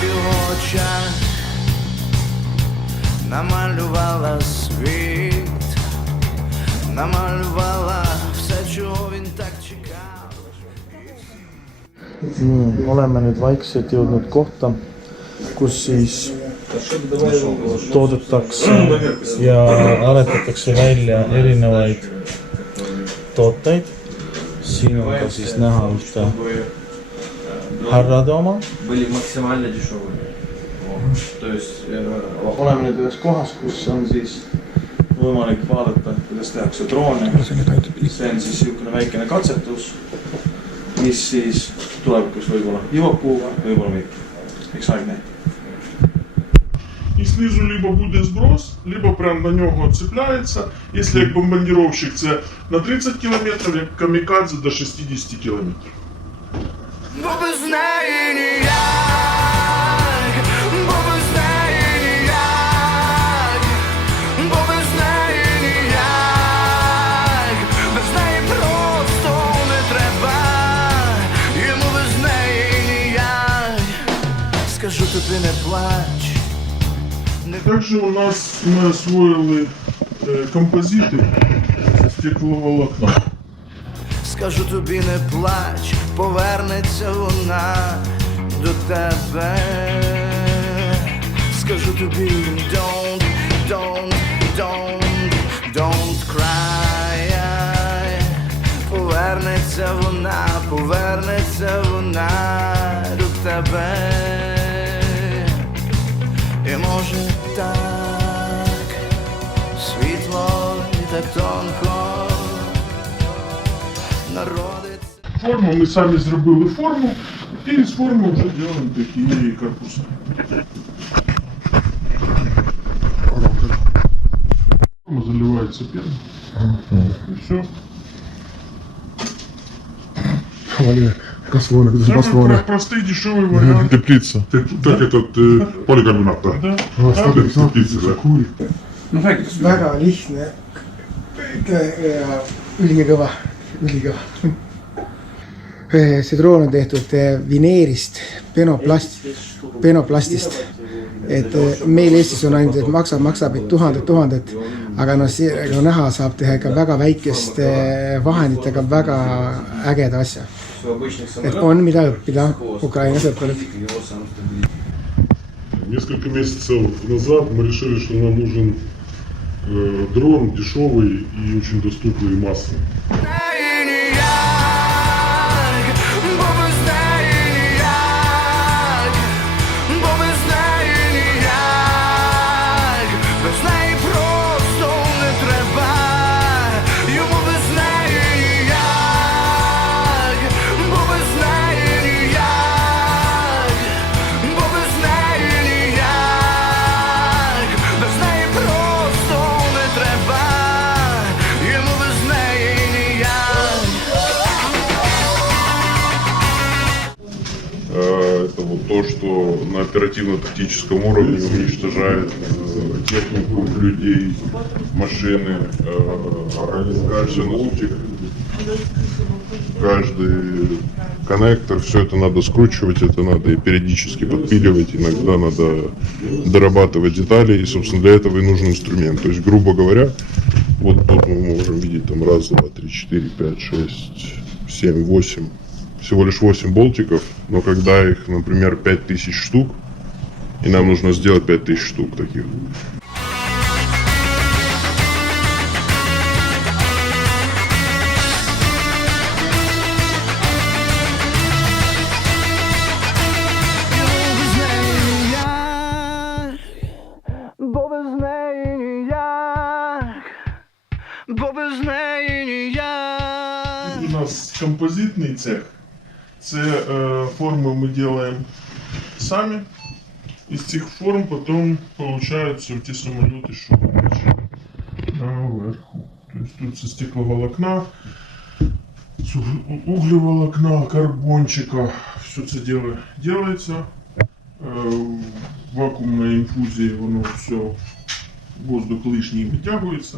в його очах намалювала світ, намалювала все, чого він так чекав. Oleme nüüd vaikselt jõudnud kohta, kus siis toodetakse ja aretatakse välja erinevaid tooteid. Siin on ka siis näha ühte härrade oma. Oleme nüüd ühes kohas, kus on siis võimalik vaadata, kuidas tehakse droone. See on siis niisugune väikene katsetus, mis siis tulevikus võib-olla jõuab kuhuga, võib-olla mitte. Eks aeg näitab. И снизу либо будет сброс, либо прям на него цепляется. Если як бомбардировщик, це на 30 км, як камікадзе до 60 км. Бо без неї ніяк, бо без неї ніяк, бо без неї ніяк, без неї просто не треба, йому без неї ніяк. Скажу тобі, не плач. Также у нас мы освоили композиты стекловолокна. Скажу тобі, не плач, повернеться вона до тебе. Скажу тобі, don't cry. Повернеться вона до тебе. І може так світло і так тонко народиться. Форму мы сами зробили форму, и из формы уже делаем такие корпуса. Форма заливается пеной. И все. Самый простой дешевый вариант. Теплица. Так этот поликарбонат, да? Да. Теплица, да. Väga lihtne ja ülikõva. See droon on tehtud vineerist, penoplastist. Et meil Eestis on ainult, et maksab tuhanded, aga no see näha saab teha ikka väga väikeste vahenditega väga ägeda asja. Et on mida õppida Ukraina sõpradelt. Несколько месяцев назад мы решили, что нам нужен дрон дешевый и очень доступный массовый. Это вот то, что на оперативно-тактическом уровне уничтожает технику, людей, машины, каждый носочек, каждый коннектор, все это надо скручивать, это надо и периодически подпиливать, иногда надо дорабатывать детали, и, собственно, для этого и нужен инструмент. То есть, грубо говоря, вот тут мы можем видеть там 1, 2, 3, 4, 5, 6, 7, 8. Всего лишь 8 болтиков, но когда их, например, 5000 штук, и нам нужно сделать 5000 штук таких. У нас композитный цех. Це форми ми робимо самі. Із цих форм потім получаються ті самоліти, що ви бачите наверху. Тобто тут це стекловолокна, углеволокна, карбончика. Все це делается. В вакуумной инфузии воно все, воздух лишний вытягивается.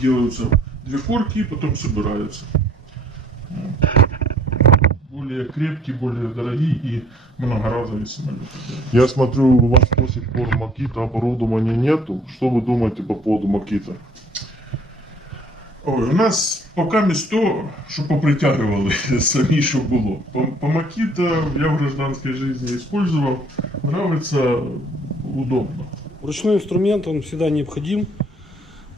Делаются 2 корки и потом собираются. более крепкие, более дорогие и многоразовые самолеты. Я смотрю, у вас до сих пор Makita оборудования нету. Что вы думаете по поводу Makita? Ой, у нас пока то, що попритягували самі, що було. По Makita я в гражданской жизни использовал. Нравится, удобно. Ручной инструмент, он всегда необходим,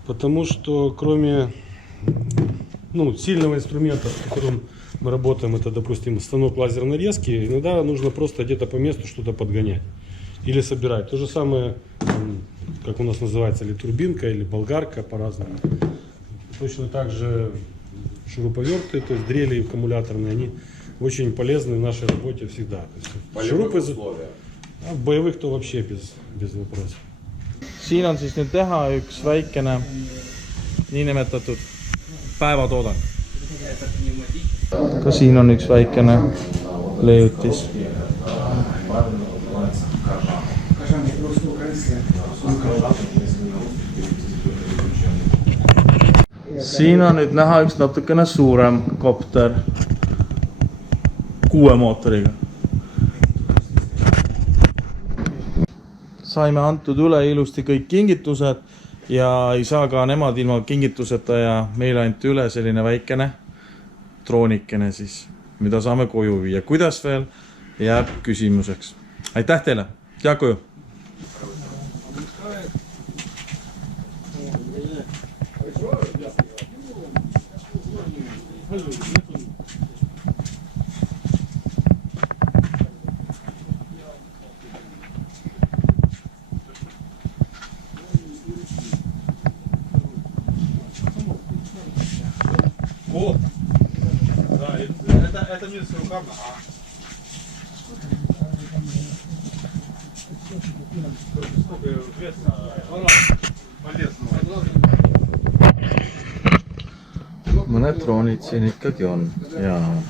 потому что кроме сильного инструмента, с которым мы работаем, это, допустим, станок лазерной резки, иногда нужно просто где-то по месту что-то подгонять или собирать. То же самое, как у нас называется, или турбинка, или болгарка по-разному. Точно так же шуруповерты, то есть дрели аккумуляторные, они очень полезны в нашей работе всегда. Шурупы, а в боевых то вообще без вопросов. siin on siis nüüd teha üks väikene niinimetatud päevatoodang. Ka siin on üks väikene leiutis. Siin on nüüd näha üks natukene suurem kopter 6 mootoriga. Saime antud üle ilusti kõik kingitused ja ei saa ka nemad ilma kingituseta ja meile anti üle selline väikene troonikene siis, mida saame koju viia. Kuidas veel jääb küsimuseks. Aitäh teile! Дякую! Это не рукавно, Mõned droonid siin ikkagi on. Jaa.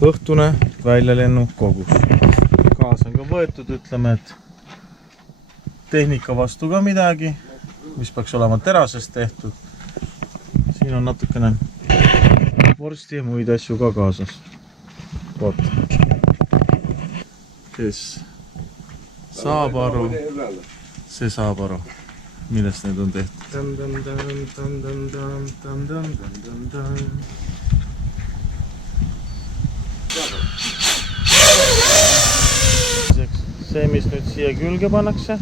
Õhtune väljalennu kogus. Kaas on ka võetud, ütleme, et tehnika vastu ka midagi, mis peaks olema terasest tehtud. Siin on natukene vorsti ja muid asju ka kaasas. Vaata. Kes saab aru, see saab aru, millest need on tehtud. See, mis nüüd siia külge pannakse.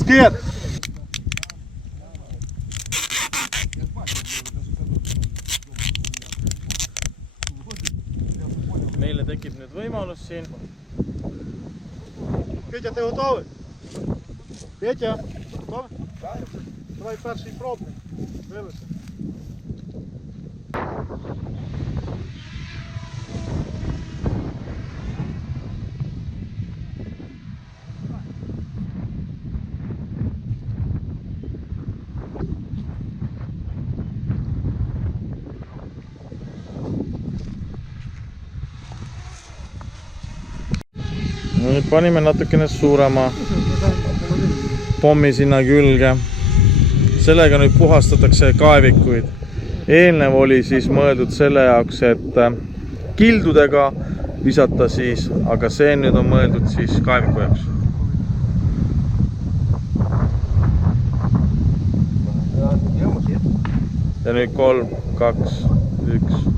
Skid! Meile tekib nüüd võimalus siin. Петя, ти готовий? Петя, готовий? Давай перший пробник. Дивися. No nüüd panime natukene suurema pommi sinna külge. Sellega nüüd puhastatakse kaevikuid. Eelnev oli siis mõeldud selle jaoks, et kildudega visata siis, aga see nüüd on mõeldud siis kaeviku jaoks. Ja nüüd 3, 2, 1.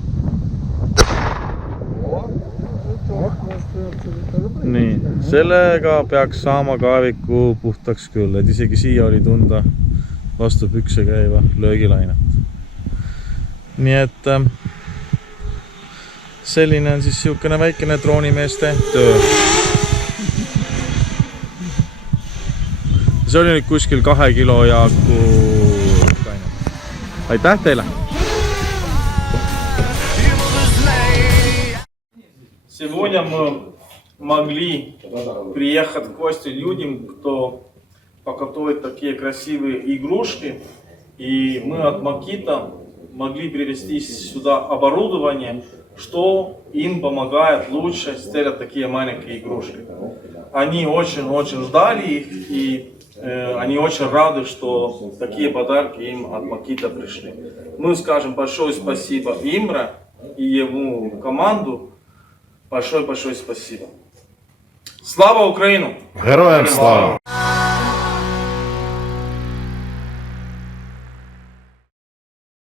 Nii, sellega peaks saama kaeviku puhtaks küll, et isegi siia oli tunda vastu pükse käiva löögilainet. Nii et selline on siis siukene väikene droonimeeste töö. See oli nüüd kuskil 2 kilo jagu kainet. Aitäh teile! Сегодня мы могли приехать в гости людям, кто покупает такие красивые игрушки. И мы от Makita могли привезти сюда оборудование, что им помогает лучше сделать такие маленькие игрушки. Они очень-очень ждали их, и Они очень рады, что такие подарки им от Макита пришли. Мы скажем большое спасибо Имре и его команду. Большое-большое спасибо. Слава Украину! Героям слава!